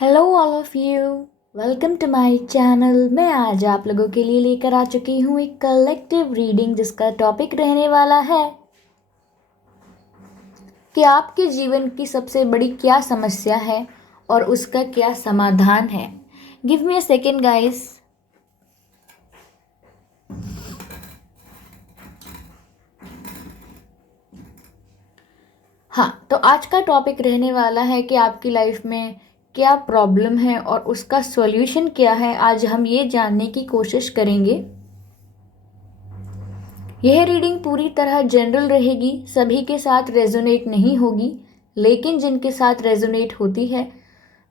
Hello all of you, welcome to my channel. मैं आज आप लोगों के लिए लेकर आ चुकी हूँ एक कलेक्टिव रीडिंग जिसका टॉपिक रहने वाला है कि आपके जीवन की सबसे बड़ी क्या समस्या है और उसका क्या समाधान है। Give me a second guys. हाँ, तो आज का टॉपिक रहने वाला है कि आपकी लाइफ में क्या प्रॉब्लम है और उसका सॉल्यूशन क्या है। आज हम ये जानने की कोशिश करेंगे। यह रीडिंग पूरी तरह जनरल रहेगी, सभी के साथ रेजोनेट नहीं होगी, लेकिन जिनके साथ रेजोनेट होती है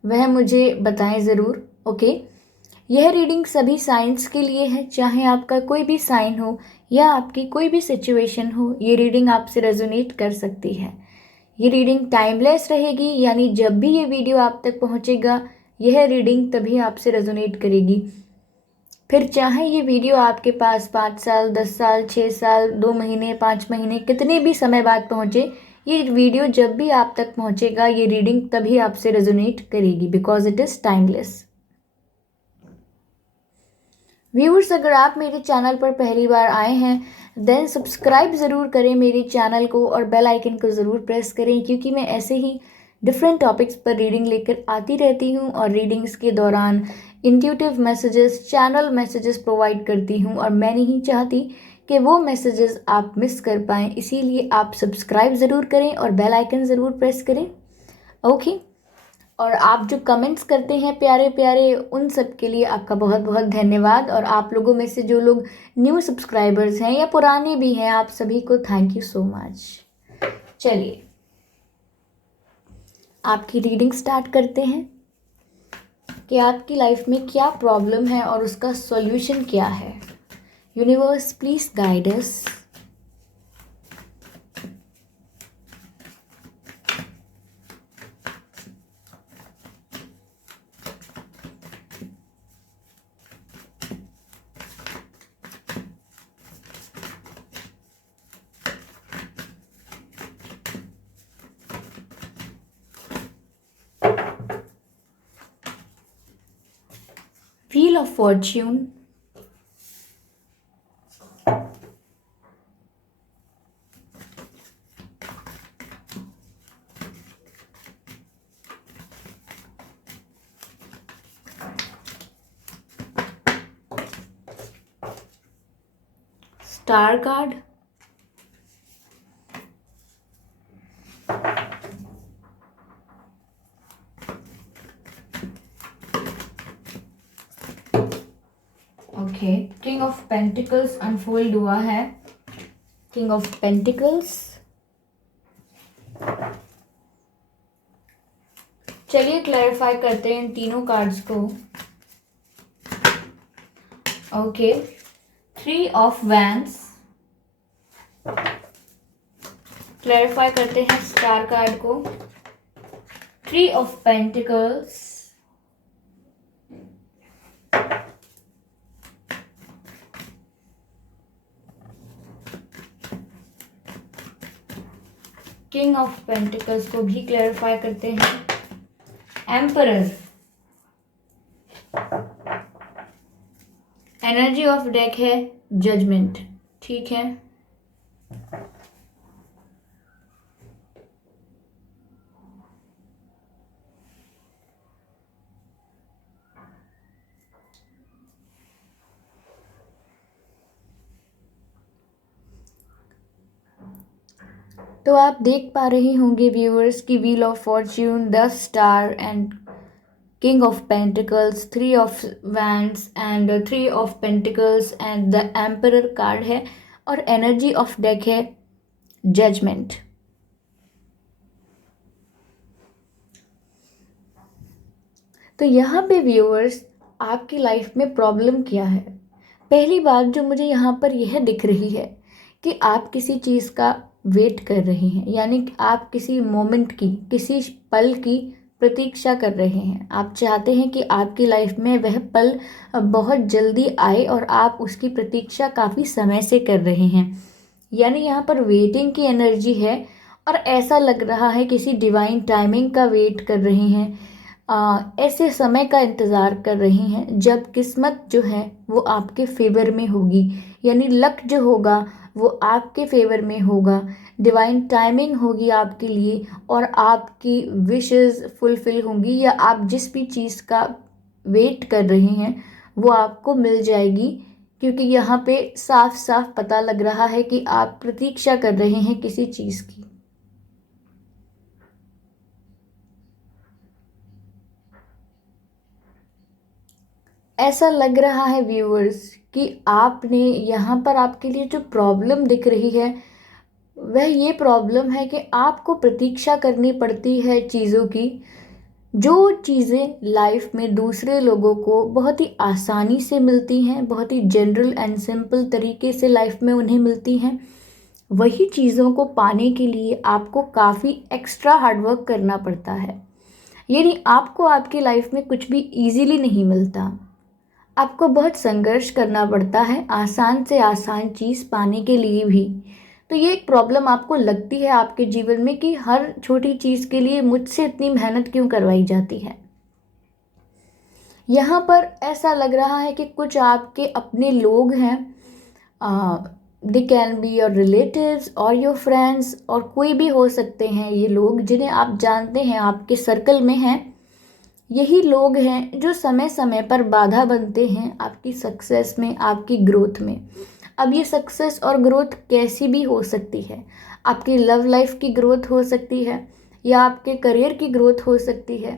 वह मुझे बताएं ज़रूर। ओके, यह रीडिंग सभी साइंस के लिए है, चाहे आपका कोई भी साइन हो या आपकी कोई भी सिचुएशन हो, ये रीडिंग आपसे रेजोनेट कर सकती है। ये रीडिंग टाइमलेस रहेगी, यानी जब भी ये वीडियो आप तक पहुंचेगा यह रीडिंग तभी आपसे रेजोनेट करेगी। फिर चाहे ये वीडियो आपके पास 5 साल, 10 साल, 6 साल, 2 महीने, 5 महीने, कितने भी समय बाद पहुंचे, ये वीडियो जब भी आप तक पहुंचेगा ये रीडिंग तभी आपसे रेजोनेट करेगी, because it is timeless. Viewers, अगर आप मेरे चैनल पर पहली बार आए हैं देन सब्सक्राइब ज़रूर करें मेरे चैनल को और बेल आइकन को ज़रूर प्रेस करें, क्योंकि मैं ऐसे ही डिफरेंट टॉपिक्स पर रीडिंग लेकर आती रहती हूँ और रीडिंग्स के दौरान intuitive messages, channel messages provide करती हूँ और मैं नहीं चाहती कि वो मैसेजेस आप मिस कर पाएँ। इसीलिए आप सब्सक्राइब ज़रूर करें और बेल आइकन ज़रूर प्रेस करें। ओके, और आप जो कमेंट्स करते हैं प्यारे प्यारे, उन सब के लिए आपका बहुत बहुत धन्यवाद। और आप लोगों में से जो लोग न्यू सब्सक्राइबर्स हैं या पुराने भी हैं, आप सभी को थैंक यू सो मच। चलिए आपकी रीडिंग स्टार्ट करते हैं कि आपकी लाइफ में क्या प्रॉब्लम है और उसका सॉल्यूशन क्या है। Universe please guide us. Wheel of Fortune, Star card, okay, king of pentacles unfold हुआ है। King of pentacles. चलिए क्लैरिफाई करते हैं इन तीनों कार्ड्स को। Okay, 3 of wands. क्लैरिफाई करते हैं स्टार कार्ड को। 3 of pentacles. King of pentacles को भी क्लैरिफाई करते हैं। एम्परर। एनर्जी ऑफ डेक है जजमेंट। ठीक है, तो आप देख पा रहे होंगे व्यूअर्स की wheel of Fortune, the star and king of pentacles, 3 of wands and 3 of pentacles and the emperor card है और एनर्जी ऑफ डेक है जजमेंट। तो यहाँ पे व्यूअर्स आपकी लाइफ में प्रॉब्लम क्या है। पहली बात जो मुझे यहाँ पर यह दिख रही है कि आप किसी चीज़ का वेट कर रहे हैं, यानी कि आप किसी मोमेंट की, किसी पल की प्रतीक्षा कर रहे हैं। आप चाहते हैं कि आपकी लाइफ में वह पल बहुत जल्दी आए और आप उसकी प्रतीक्षा काफ़ी समय से कर रहे हैं, यानी यहाँ पर वेटिंग की एनर्जी है और ऐसा लग रहा है किसी डिवाइन टाइमिंग का वेट कर रहे हैं। ऐसे समय का इंतज़ार कर रहे हैं जब किस्मत जो है वो आपके फेवर में होगी, यानी लक जो होगा वो आपके फेवर में होगा, डिवाइन टाइमिंग होगी आपके लिए और आपकी विशेस फुलफिल होंगी, या आप जिस भी चीज़ का वेट कर रहे हैं वो आपको मिल जाएगी। क्योंकि यहाँ पे साफ साफ पता लग रहा है कि आप प्रतीक्षा कर रहे हैं किसी चीज़ की। ऐसा लग रहा है व्यूअर्स कि आपने यहाँ पर, आपके लिए जो प्रॉब्लम दिख रही है वह ये प्रॉब्लम है कि आपको प्रतीक्षा करनी पड़ती है चीज़ों की, जो चीज़ें लाइफ में दूसरे लोगों को बहुत ही आसानी से मिलती हैं, बहुत ही जनरल एंड सिंपल तरीके से लाइफ में उन्हें मिलती हैं। वही चीज़ों को पाने के लिए आपको काफ़ी एक्स्ट्रा हार्डवर्क करना पड़ता है। यानी आपको आपकी लाइफ में कुछ भी इजीली नहीं मिलता, आपको बहुत संघर्ष करना पड़ता है आसान से आसान चीज़ पाने के लिए भी। तो ये एक प्रॉब्लम आपको लगती है आपके जीवन में कि हर छोटी चीज़ के लिए मुझसे इतनी मेहनत क्यों करवाई जाती है। यहाँ पर ऐसा लग रहा है कि कुछ आपके अपने लोग हैं, they can be your relatives और योर फ्रेंड्स, और कोई भी हो सकते हैं ये लोग जिन्हें आप जानते हैं, आपके सर्कल में हैं। यही लोग हैं जो समय समय पर बाधा बनते हैं आपकी सक्सेस में, आपकी ग्रोथ में। अब ये सक्सेस और ग्रोथ कैसी भी हो सकती है, आपकी लव लाइफ की ग्रोथ हो सकती है, या आपके करियर की ग्रोथ हो सकती है,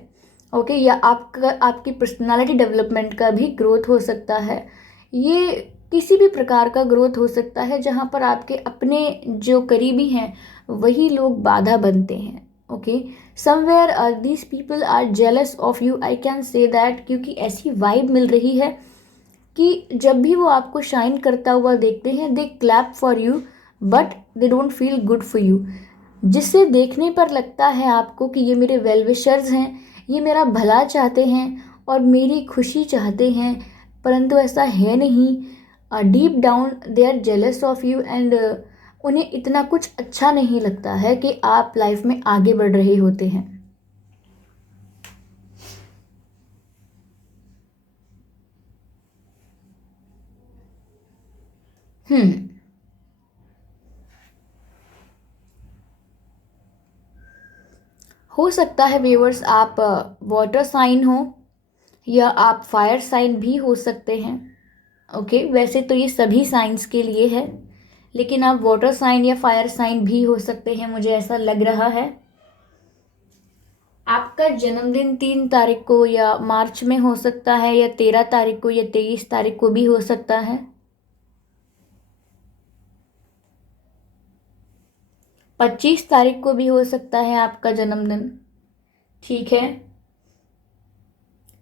ओके, या आपकी पर्सनालिटी डेवलपमेंट का भी ग्रोथ हो सकता है। ये किसी भी प्रकार का ग्रोथ हो सकता है जहाँ पर आपके अपने जो करीबी हैं वही लोग बाधा बनते हैं। Okay, somewhere these people are jealous of you, I can say that, क्योंकि ऐसी वाइब मिल रही है कि जब भी वो आपको शाइन करता हुआ देखते हैं they clap for you but they don't feel good for you. जिससे देखने पर लगता है आपको कि ये मेरे वेल विशर्स हैं, ये मेरा भला चाहते हैं और मेरी खुशी चाहते हैं, परंतु ऐसा है नहीं। Deep down they are jealous of you and उन्हें इतना कुछ अच्छा नहीं लगता है कि आप लाइफ में आगे बढ़ रहे होते हैं। हम्म हो सकता है व्यूअर्स आप वाटर साइन हो या आप फायर साइन भी हो सकते हैं। ओके, वैसे तो ये सभी साइंस के लिए है, लेकिन आप वाटर साइन या फायर साइन भी हो सकते हैं, मुझे ऐसा लग रहा है। आपका जन्मदिन 3 तारीख को या मार्च में हो सकता है, या 13 तारीख को या 23 तारीख को भी हो सकता है। 25 तारीख को भी हो सकता है आपका जन्मदिन, ठीक है।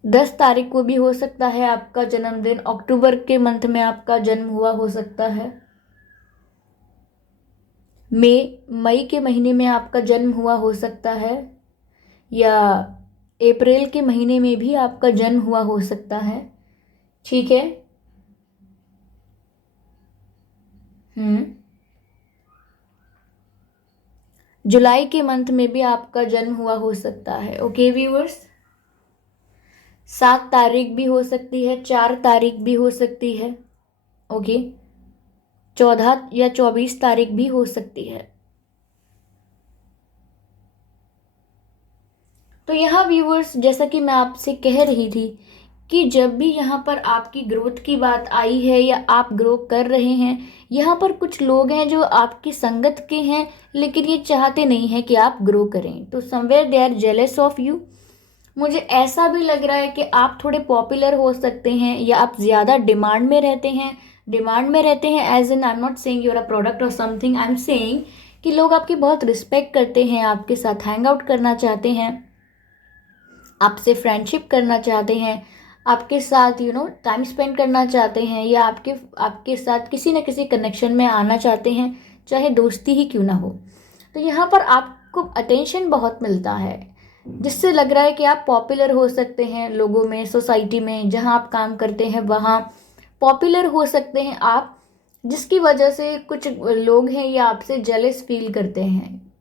10 तारीख को भी हो सकता है आपका जन्मदिन, अक्टूबर के मंथ में आपका जन्म हुआ हो सकता है। मई के महीने में आपका जन्म हुआ हो सकता है, या अप्रैल के महीने में भी आपका जन्म हुआ हो सकता है, ठीक है। हम्म जुलाई के मंथ में भी आपका जन्म हुआ हो सकता है। ओके व्यूअर्स, 7 तारीख भी हो सकती है, 4 तारीख भी हो सकती है, ओके, 14 या 24 तारीख भी हो सकती है। तो यहाँ व्यूअर्स, जैसा कि मैं आपसे कह रही थी कि जब भी यहाँ पर आपकी ग्रोथ की बात आई है या आप ग्रो कर रहे हैं, यहाँ पर कुछ लोग हैं जो आपकी संगत के हैं लेकिन ये चाहते नहीं हैं कि आप ग्रो करें, तो somewhere they are jealous of you. मुझे ऐसा भी लग रहा है कि आप थोड़े पॉपुलर हो सकते हैं, या आप ज़्यादा डिमांड में रहते हैं। डिमांड में रहते हैं as in, I am not saying you're a product or something, I am saying कि लोग आपकी बहुत रिस्पेक्ट करते हैं, आपके साथ हैंग आउट करना चाहते हैं, आपसे फ्रेंडशिप करना चाहते हैं, आपके साथ टाइम स्पेंड करना चाहते हैं, या आपके आपके साथ किसी न किसी कनेक्शन में आना चाहते हैं, चाहे दोस्ती ही क्यों ना हो। तो यहाँ पर आपको अटेंशन बहुत मिलता है, जिससे लग रहा है कि आप पॉपुलर हो सकते हैं लोगों में, सोसाइटी में जहाँ आप काम करते हैं वहाँ पॉपुलर हो सकते हैं आप, जिसकी वजह से कुछ लोग हैं ये आपसे जेलस फील करते हैं।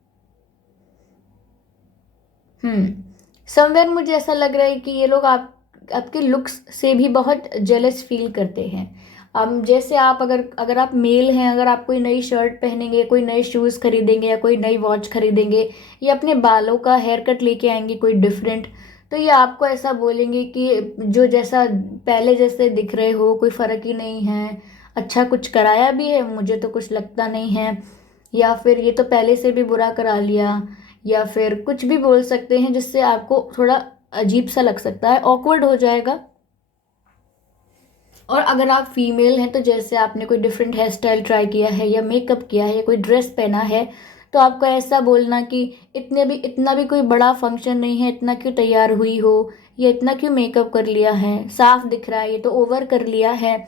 हम्म समवेयर मुझे ऐसा लग रहा है कि ये लोग आपके लुक्स से भी बहुत जेलस फील करते हैं। जैसे आप अगर आप मेल हैं, अगर आप कोई नई शर्ट पहनेंगे, कोई नए शूज़ खरीदेंगे या कोई नई वॉच खरीदेंगे या अपने बालों का हेयर कट लेके आएंगे कोई डिफरेंट, तो ये आपको ऐसा बोलेंगे कि जो जैसा पहले जैसे दिख रहे हो कोई फ़र्क ही नहीं है, अच्छा कुछ कराया भी है मुझे तो कुछ लगता नहीं है, या फिर ये तो पहले से भी बुरा करा लिया, या फिर कुछ भी बोल सकते हैं जिससे आपको थोड़ा अजीब सा लग सकता है, ऑकवर्ड हो जाएगा। और अगर आप फीमेल हैं तो जैसे आपने कोई डिफरेंट हेयर स्टाइल ट्राई किया है या मेकअप किया है या कोई ड्रेस पहना है, तो आपको ऐसा बोलना कि इतना भी कोई बड़ा फंक्शन नहीं है, इतना क्यों तैयार हुई हो, या इतना क्यों मेकअप कर लिया है, साफ दिख रहा है, ये तो ओवर कर लिया है,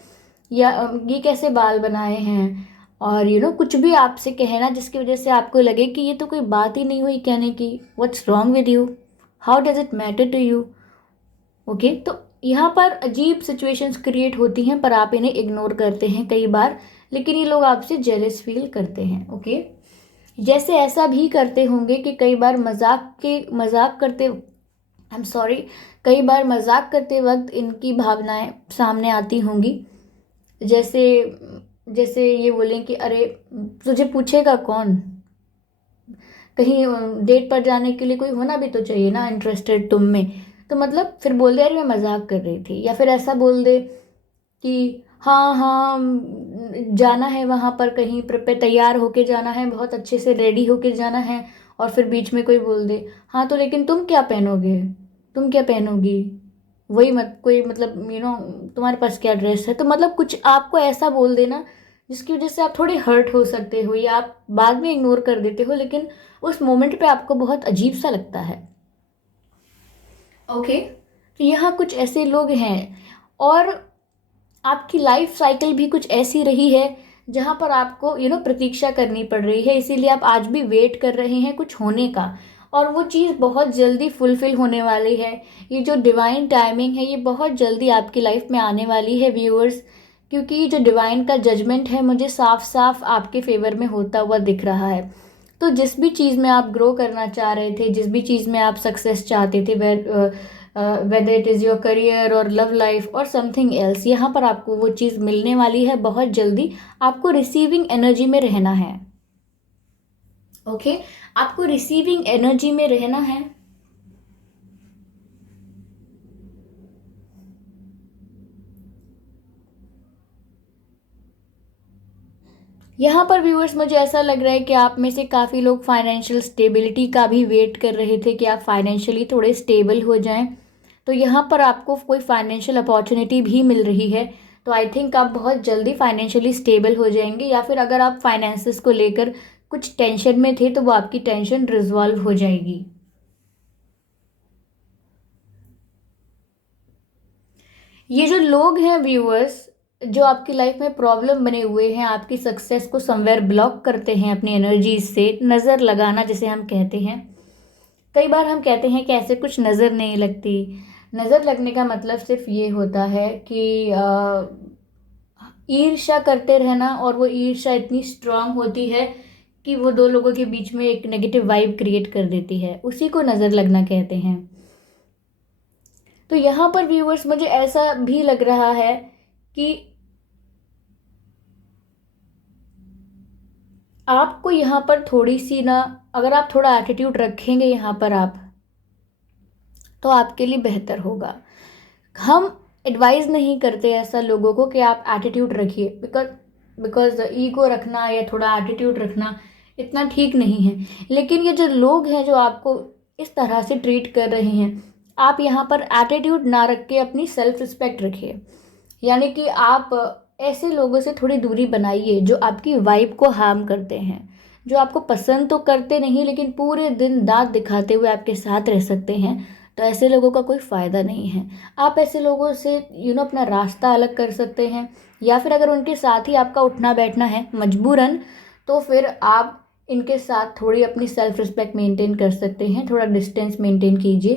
या ये कैसे बाल बनाए हैं। और कुछ भी आपसे कहना जिसकी वजह से आपको लगे कि ये तो कोई बात ही नहीं हुई कहने की, what's wrong with you, how does it matter to you. Okay, तो यहाँ पर अजीब सिचुएशंस क्रिएट होती हैं पर आप इन्हें इग्नोर करते हैं कई बार, लेकिन ये लोग आपसे जेलस फील करते हैं। ओके, जैसे ऐसा भी करते होंगे कि कई बार मजाक करते, आई एम सॉरी, कई बार मजाक करते वक्त इनकी भावनाएं सामने आती होंगी। जैसे जैसे ये बोलें कि अरे तुझे पूछेगा कौन, कहीं डेट पर जाने के लिए कोई होना भी तो चाहिए ना इंटरेस्टेड तुम में, तो मतलब फिर बोल दे अरे मैं मजाक कर रही थी, या फिर ऐसा बोल दे कि हाँ हाँ जाना है वहाँ पर कहीं पे तैयार होके जाना है, बहुत अच्छे से रेडी होके जाना है, और फिर बीच में कोई बोल दे हाँ तो लेकिन तुम क्या पहनोगे, तुम क्या पहनोगी, वही मत कोई मतलब तुम्हारे पास क्या ड्रेस है, तो मतलब कुछ आपको ऐसा बोल देना जिसकी वजह से आप थोड़े हर्ट हो सकते हो, या आप बाद में इग्नोर कर देते हो, लेकिन उस मोमेंट पे आपको बहुत अजीब सा लगता है। ओके, तो यहाँ कुछ ऐसे लोग हैं। और आपकी लाइफ साइकिल भी कुछ ऐसी रही है जहाँ पर आपको प्रतीक्षा करनी पड़ रही है, इसीलिए आप आज भी वेट कर रहे हैं कुछ होने का, और वो चीज़ बहुत जल्दी फुलफिल होने वाली है। ये जो डिवाइन टाइमिंग है ये बहुत जल्दी आपकी लाइफ में आने वाली है व्यूअर्स, क्योंकि ये जो डिवाइन का जजमेंट है मुझे साफ साफ आपके फेवर में होता हुआ दिख रहा है। तो जिस भी चीज़ में आप ग्रो करना चाह रहे थे, जिस भी चीज़ में आप सक्सेस चाहते थे, whether it is your career और लव लाइफ और समथिंग एल्स, यहाँ पर आपको वो चीज़ मिलने वाली है बहुत जल्दी। आपको रिसीविंग एनर्जी में रहना है। ओके, आपको रिसीविंग एनर्जी में रहना है। यहाँ पर व्यूअर्स मुझे ऐसा लग रहा है कि आप में से काफ़ी लोग फाइनेंशियल स्टेबिलिटी का भी वेट कर रहे थे कि आप फाइनेंशियली थोड़े स्टेबल हो जाएं, तो यहाँ पर आपको कोई फाइनेंशियल अपॉर्चुनिटी भी मिल रही है। तो आई थिंक आप बहुत जल्दी फाइनेंशियली स्टेबल हो जाएंगे, या फिर अगर आप फाइनेंसेस को लेकर कुछ टेंशन में थे तो वो आपकी टेंशन रिजॉल्व हो जाएगी। ये जो लोग हैं व्यूअर्स, जो आपकी लाइफ में प्रॉब्लम बने हुए हैं, आपकी सक्सेस को समवेयर ब्लॉक करते हैं अपनी एनर्जी से, नज़र लगाना जिसे हम कहते हैं। कई बार हम कहते हैं कि ऐसे कुछ नज़र नहीं लगती। नज़र लगने का मतलब सिर्फ ये होता है कि ईर्ष्या करते रहना, और वो ईर्ष्या इतनी स्ट्रांग होती है कि वो दो लोगों के बीच में एक नेगेटिव वाइब क्रिएट कर देती है, उसी को नज़र लगना कहते हैं। तो यहाँ पर व्यूअर्स मुझे ऐसा भी लग रहा है कि आपको यहाँ पर थोड़ी सी ना, अगर आप थोड़ा एटीट्यूड रखेंगे यहाँ पर आप, तो आपके लिए बेहतर होगा। हम एडवाइस नहीं करते ऐसा लोगों को कि आप एटीट्यूड रखिए, बिकॉज ईगो रखना या थोड़ा एटीट्यूड रखना इतना ठीक नहीं है। लेकिन ये जो लोग हैं जो आपको इस तरह से ट्रीट कर रहे हैं, आप यहाँ पर एटीट्यूड ना रख के अपनी सेल्फ रिस्पेक्ट रखिए। यानी कि आप ऐसे लोगों से थोड़ी दूरी बनाइए जो आपकी वाइब को हार्म करते हैं, जो आपको पसंद तो करते नहीं लेकिन पूरे दिन दांत दिखाते हुए आपके साथ रह सकते हैं। तो ऐसे लोगों का कोई फ़ायदा नहीं है। आप ऐसे लोगों से अपना रास्ता अलग कर सकते हैं, या फिर अगर उनके साथ ही आपका उठना बैठना है मजबूरन, तो फिर आप इनके साथ थोड़ी अपनी सेल्फ रिस्पेक्ट मेंटेन कर सकते हैं। थोड़ा डिस्टेंस मेंटेन कीजिए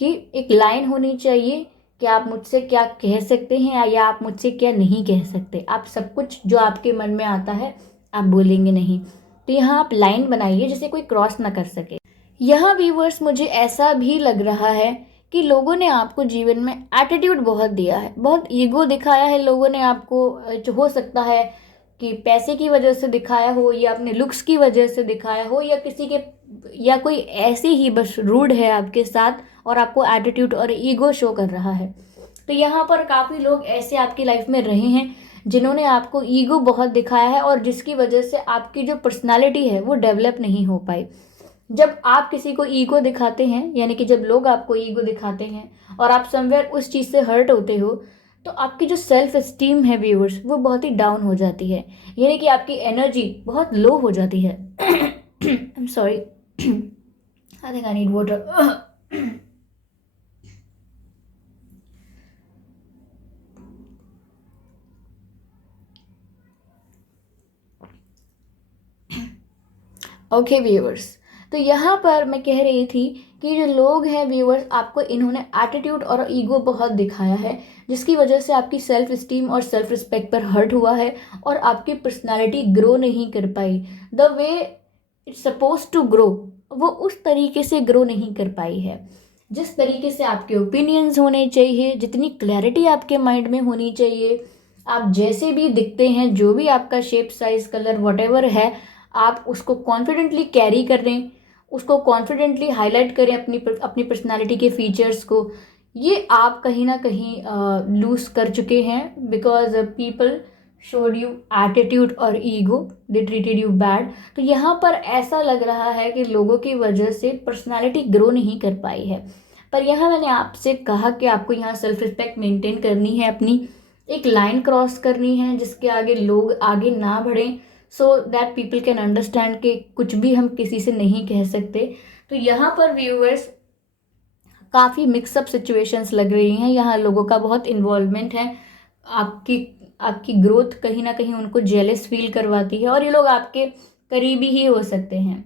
कि एक लाइन होनी चाहिए कि आप मुझसे क्या कह सकते हैं या आप मुझसे क्या नहीं कह सकते। आप सब कुछ जो आपके मन में आता है आप बोलेंगे नहीं। तो यहाँ आप लाइन बनाइए जिसे कोई क्रॉस ना कर सके। यहाँ व्यूवर्स मुझे ऐसा भी लग रहा है कि लोगों ने आपको जीवन में एटीट्यूड बहुत दिया है, बहुत ईगो दिखाया है लोगों ने आपको। जो हो सकता है कि पैसे की वजह से दिखाया हो, या अपने लुक्स की वजह से दिखाया हो, या किसी के, या कोई ऐसे ही बस रूड है आपके साथ और आपको एटीट्यूड और ईगो शो कर रहा है। तो यहाँ पर काफ़ी लोग ऐसे आपकी लाइफ में रहे हैं जिन्होंने आपको ईगो बहुत दिखाया है, और जिसकी वजह से आपकी जो पर्सनालिटी है वो डेवलप नहीं हो पाई। जब आप किसी को ईगो दिखाते हैं, यानी कि जब लोग आपको ईगो दिखाते हैं और आप समवेयर उस चीज़ से हर्ट होते हो, तो आपकी जो सेल्फ एस्टीम है व्यूअर्स, वो बहुत ही डाउन हो जाती है, यानी कि आपकी एनर्जी बहुत लो हो जाती है। I am sorry, I think I need water. Okay viewers, तो यहाँ पर मैं कह रही थी कि जो लोग हैं व्यूअर्स, आपको इन्होंने एटीट्यूड और ईगो बहुत दिखाया है, जिसकी वजह से आपकी सेल्फ इस्टीम और सेल्फ रिस्पेक्ट पर हर्ट हुआ है, और आपकी पर्सनालिटी ग्रो नहीं कर पाई the way it's suppose to grow. वो उस तरीके से ग्रो नहीं कर पाई है जिस तरीके से आपके ओपिनियंस होने चाहिए, जितनी क्लैरिटी आपके माइंड में होनी चाहिए। आप जैसे भी दिखते हैं, जो भी आपका शेप, साइज, कलर, वॉटेवर है, आप उसको कॉन्फिडेंटली कैरी करें, उसको कॉन्फिडेंटली हाईलाइट करें, अपनी अपनी पर्सनालिटी के फीचर्स को। ये आप कहीं ना कहीं लूज कर चुके हैं, because people showed you attitude और ego, they treated you bad. तो यहाँ पर ऐसा लग रहा है कि लोगों की वजह से पर्सनालिटी ग्रो नहीं कर पाई है। पर यहाँ मैंने आपसे कहा कि आपको यहाँ सेल्फ रिस्पेक्ट मेंटेन करनी है, अपनी एक लाइन क्रॉस करनी है जिसके आगे लोग आगे ना बढ़ें, so that people can understand कि कुछ भी हम किसी से नहीं कह सकते। तो यहाँ पर व्यूअर्स काफ़ी मिक्सअप सिचुएशंस लग रही हैं, यहाँ लोगों का बहुत इन्वॉल्वमेंट है। आपकी आपकी ग्रोथ कहीं ना कहीं उनको जेलस फील करवाती है, और ये लोग आपके करीबी ही हो सकते हैं।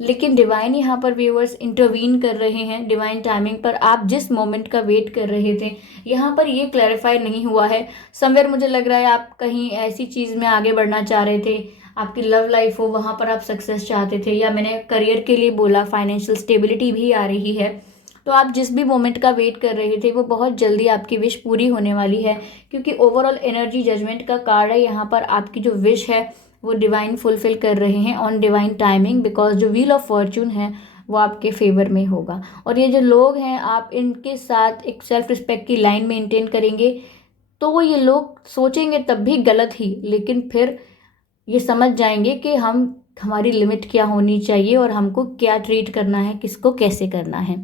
लेकिन डिवाइन यहाँ पर व्यूअर्स इंटरवीन कर रहे हैं डिवाइन टाइमिंग पर। आप जिस मोमेंट का वेट कर रहे थे, यहाँ पर ये क्लैरिफाई नहीं हुआ है। समवेयर मुझे लग रहा है आप कहीं ऐसी चीज़ में आगे बढ़ना चाह रहे थे, आपकी लव लाइफ हो, वहाँ पर आप सक्सेस चाहते थे, या मैंने करियर के लिए बोला, फाइनेंशियल स्टेबिलिटी भी आ रही है। तो आप जिस भी मोमेंट का वेट कर रहे थे, वो बहुत जल्दी आपकी विश पूरी होने वाली है, क्योंकि ओवरऑल एनर्जी जजमेंट का कार्ड है। यहाँ पर आपकी जो विश है वो डिवाइन फुलफिल कर रहे हैं ऑन डिवाइन टाइमिंग, बिकॉज जो व्हील ऑफ फॉर्चून है वो आपके फेवर में होगा। और ये जो लोग हैं, आप इनके साथ एक सेल्फ रिस्पेक्ट की लाइन मेंटेन करेंगे, तो ये लोग सोचेंगे तब भी गलत ही, लेकिन फिर ये समझ जाएंगे कि हमारी लिमिट क्या होनी चाहिए और हमको क्या ट्रीट करना है, किसको कैसे करना है।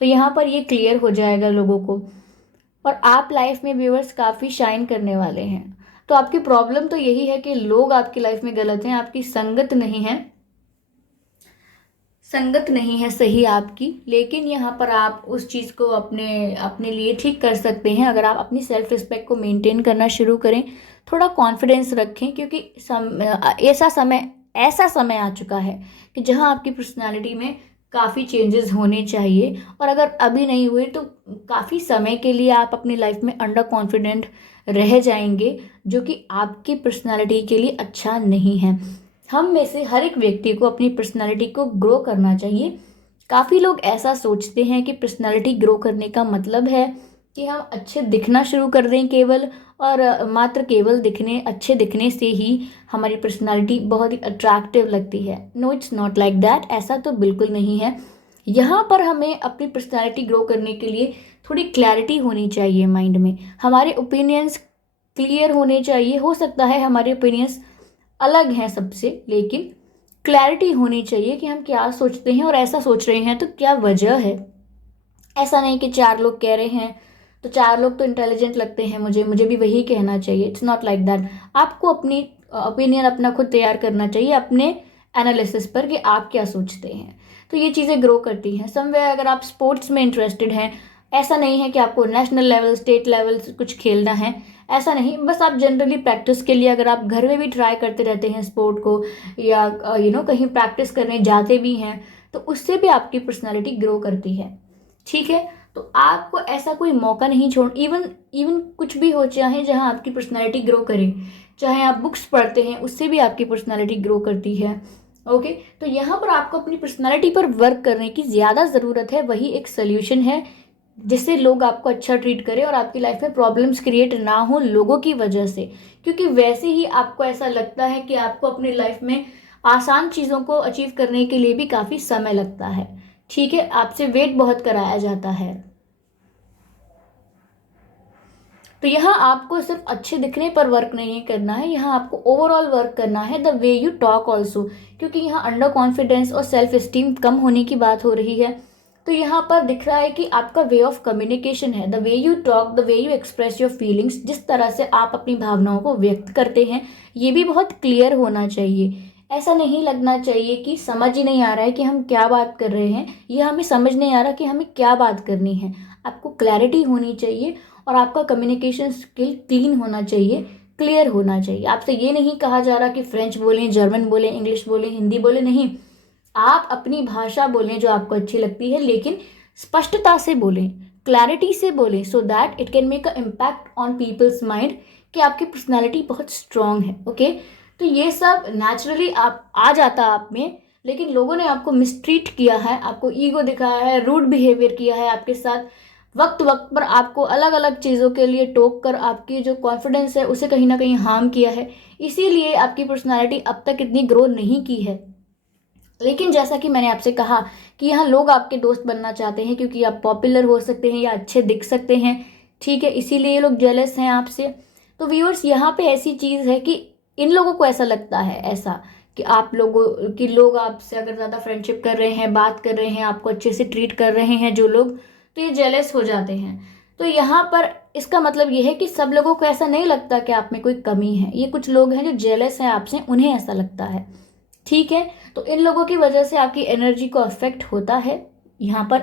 तो यहाँ पर ये क्लियर हो जाएगा लोगों को, और आप लाइफ में व्यूअर्स काफ़ी शाइन करने वाले हैं। तो आपकी प्रॉब्लम तो यही है कि लोग आपकी लाइफ में गलत हैं, आपकी संगत नहीं है, संगत नहीं है सही आपकी। लेकिन यहाँ पर आप उस चीज़ को अपने अपने लिए ठीक कर सकते हैं, अगर आप अपनी सेल्फ रिस्पेक्ट को मेंटेन करना शुरू करें, थोड़ा कॉन्फिडेंस रखें, क्योंकि ऐसा समय आ चुका है कि जहाँ आपकी पर्सनालिटी में काफ़ी चेंजेस होने चाहिए, और अगर अभी नहीं हुए तो काफ़ी समय के लिए आप अपनी लाइफ में अंडर कॉन्फिडेंट रह जाएंगे, जो कि आपकी पर्सनालिटी के लिए अच्छा नहीं है। हम में से हर एक व्यक्ति को अपनी पर्सनालिटी को ग्रो करना चाहिए। काफ़ी लोग ऐसा सोचते हैं कि पर्सनालिटी ग्रो करने का मतलब है कि हम अच्छे दिखना शुरू कर दें केवल, और मात्र केवल अच्छे दिखने से ही हमारी पर्सनालिटी बहुत ही अट्रैक्टिव लगती है। No, it's not like that, ऐसा तो बिल्कुल नहीं है। यहाँ पर हमें अपनी पर्सनालिटी ग्रो करने के लिए थोड़ी क्लैरिटी होनी चाहिए माइंड में, हमारे ओपिनियंस क्लियर होने चाहिए। हो सकता है हमारे ओपिनियंस अलग हैं सबसे, लेकिन क्लैरिटी होनी चाहिए कि हम क्या सोचते हैं, और ऐसा सोच रहे हैं तो क्या वजह है। ऐसा नहीं कि चार लोग कह रहे हैं तो चार लोग तो इंटेलिजेंट लगते हैं, मुझे भी वही कहना चाहिए। It's not like that. आपको अपनी ओपिनियन अपना खुद तैयार करना चाहिए अपने एनालिसिस पर कि आप क्या सोचते हैं। तो ये चीज़ें ग्रो करती हैं। समवेयर अगर आप स्पोर्ट्स में इंटरेस्टेड हैं, ऐसा नहीं है कि आपको नेशनल लेवल, स्टेट लेवल कुछ खेलना है, ऐसा नहीं। बस आप जनरली प्रैक्टिस के लिए अगर आप घर में भी ट्राई करते रहते हैं स्पोर्ट को, या कहीं प्रैक्टिस करने जाते भी हैं, तो उससे भी आपकी पर्सनालिटी ग्रो करती है। ठीक है, तो आपको ऐसा कोई मौका नहीं छोड़, इवन कुछ भी हो चाहे जहाँ आपकी पर्सनालिटी ग्रो करे, चाहे आप बुक्स पढ़ते हैं, उससे भी आपकी पर्सनालिटी ग्रो करती है। ओके, तो यहाँ पर आपको अपनी पर्सनालिटी पर वर्क करने की ज़्यादा ज़रूरत है, वही एक सोल्यूशन है जिससे लोग आपको अच्छा ट्रीट करें और आपकी लाइफ में प्रॉब्लम्स क्रिएट ना हो लोगों की वजह से, क्योंकि वैसे ही आपको ऐसा लगता है कि आपको अपनी लाइफ में आसान चीज़ों को अचीव करने के लिए भी काफ़ी समय लगता है। ठीक है, आपसे वेट बहुत कराया जाता है। तो यहाँ आपको सिर्फ अच्छे दिखने पर वर्क नहीं करना है, यहाँ आपको ओवरऑल वर्क करना है, the way you talk also, क्योंकि यहाँ अंडर कॉन्फिडेंस और सेल्फ स्टीम कम होने की बात हो रही है। तो यहाँ पर दिख रहा है कि आपका वे ऑफ कम्युनिकेशन है, the way you talk, the way you express your feelings, जिस तरह से आप अपनी भावनाओं को व्यक्त करते हैं ये भी बहुत क्लियर होना चाहिए। ऐसा नहीं लगना चाहिए कि समझ ही नहीं आ रहा है कि हम क्या बात कर रहे हैं, या हमें समझ नहीं आ रहा कि हमें क्या बात करनी है। आपको क्लैरिटी होनी चाहिए और आपका कम्युनिकेशन स्किल क्लीन होना चाहिए, क्लियर होना चाहिए। आपसे ये नहीं कहा जा रहा कि फ्रेंच बोलें, जर्मन बोलें, इंग्लिश बोलें, हिंदी बोलें, नहीं। आप अपनी भाषा बोलें जो आपको अच्छी लगती है, लेकिन स्पष्टता से बोलें, क्लैरिटी से बोलें, so that it can make a impact on people's mind कि आपकी पर्सनैलिटी बहुत स्ट्रांग है। ओके, तो ये सब नेचुरली आप आ जाता आप में, लेकिन लोगों ने आपको मिसट्रीट किया है, आपको ईगो दिखाया है, रूड बिहेवियर किया है आपके साथ, वक्त वक्त पर आपको अलग अलग चीज़ों के लिए टोक कर आपकी जो कॉन्फिडेंस है उसे कहीं ना कहीं हार्म किया है, इसीलिए आपकी पर्सनालिटी अब तक इतनी ग्रो नहीं की है। लेकिन जैसा कि मैंने आपसे कहा कि यहाँ लोग आपके दोस्त बनना चाहते हैं क्योंकि आप पॉपुलर हो सकते हैं या अच्छे दिख सकते हैं, ठीक है, इसीलिए ये लोग जेलस हैं आपसे। तो व्यूअर्स, यहाँ पे ऐसी चीज़ है कि इन लोगों को ऐसा लगता है ऐसा कि आप लोगों कि लोग आपसे अगर ज़्यादा फ्रेंडशिप कर रहे हैं, बात कर रहे हैं, आपको अच्छे से ट्रीट कर रहे हैं जो लोग, तो ये जेलस हो जाते हैं। तो यहाँ पर इसका मतलब ये है कि सब लोगों को ऐसा नहीं लगता कि आप में कोई कमी है, ये कुछ लोग हैं जो जेलस हैं आपसे, उन्हें ऐसा लगता है। ठीक है, तो इन लोगों की वजह से आपकी एनर्जी को अफेक्ट होता है, यहाँ पर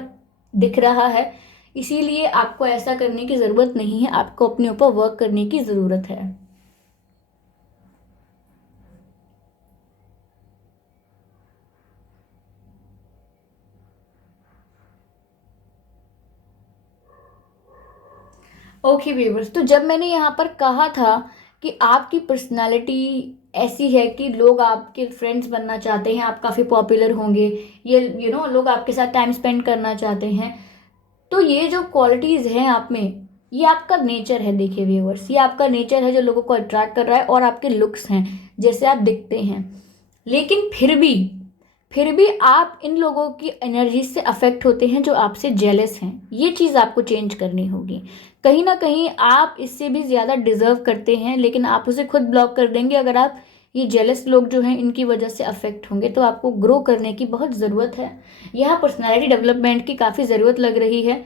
दिख रहा है। इसीलिए आपको ऐसा करने की ज़रूरत नहीं है, आपको अपने ऊपर वर्क करने की ज़रूरत है। ओके व्यूवर्स, तो जब मैंने यहाँ पर कहा था कि आपकी पर्सनालिटी ऐसी है कि लोग आपके फ्रेंड्स बनना चाहते हैं, आप काफ़ी पॉपुलर होंगे, ये लोग आपके साथ टाइम स्पेंड करना चाहते हैं, तो ये जो क्वालिटीज़ हैं आप में, ये आपका नेचर है। देखिए व्यूवर्स, ये आपका नेचर है जो लोगों को अट्रैक्ट कर रहा है, और आपके लुक्स हैं जैसे आप दिखते हैं। लेकिन फिर भी आप इन लोगों की एनर्जी से अफेक्ट होते हैं जो आपसे जेलस हैं, ये चीज़ आपको चेंज करनी होगी। कहीं ना कहीं आप इससे भी ज़्यादा डिजर्व करते हैं, लेकिन आप उसे खुद ब्लॉक कर देंगे अगर आप ये जेलस लोग जो हैं इनकी वजह से अफेक्ट होंगे। तो आपको ग्रो करने की बहुत ज़रूरत है, यहाँ पर्सनैलिटी डेवलपमेंट की काफ़ी ज़रूरत लग रही है,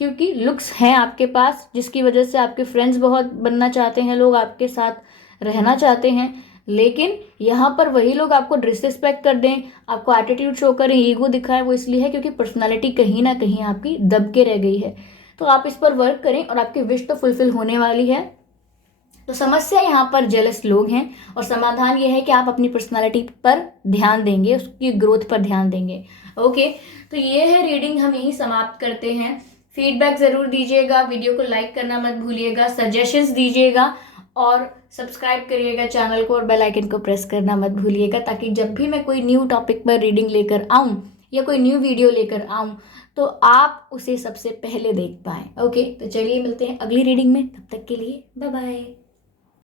क्योंकि लुक्स हैं आपके पास जिसकी वजह से आपके फ्रेंड्स बहुत बनना चाहते हैं, लोग आपके साथ रहना चाहते हैं। लेकिन यहाँ पर वही लोग आपको डिसरिस्पेक्ट कर दें, आपको एटीट्यूड शो करें, ईगो दिखाएं, वो इसलिए है क्योंकि पर्सनालिटी कहीं ना कहीं आपकी दब के रह गई है। तो आप इस पर वर्क करें और आपकी विश तो फुलफिल होने वाली है। तो समस्या यहाँ पर जेलस लोग हैं, और समाधान ये है कि आप अपनी पर्सनालिटी पर ध्यान देंगे, उसकी ग्रोथ पर ध्यान देंगे। ओके, तो ये है रीडिंग, हम यही समाप्त करते हैं। फीडबैक ज़रूर दीजिएगा, वीडियो को लाइक करना मत भूलिएगा, सजेशंस दीजिएगा, और सब्सक्राइब करिएगा चैनल को, और बेल आइकन को प्रेस करना मत भूलिएगा, ताकि जब भी मैं कोई न्यू टॉपिक पर रीडिंग लेकर आऊँ या कोई न्यू वीडियो लेकर आऊँ तो आप उसे सबसे पहले देख पाएँ। ओके, तो चलिए मिलते हैं अगली रीडिंग में, तब तक के लिए बाय बाय।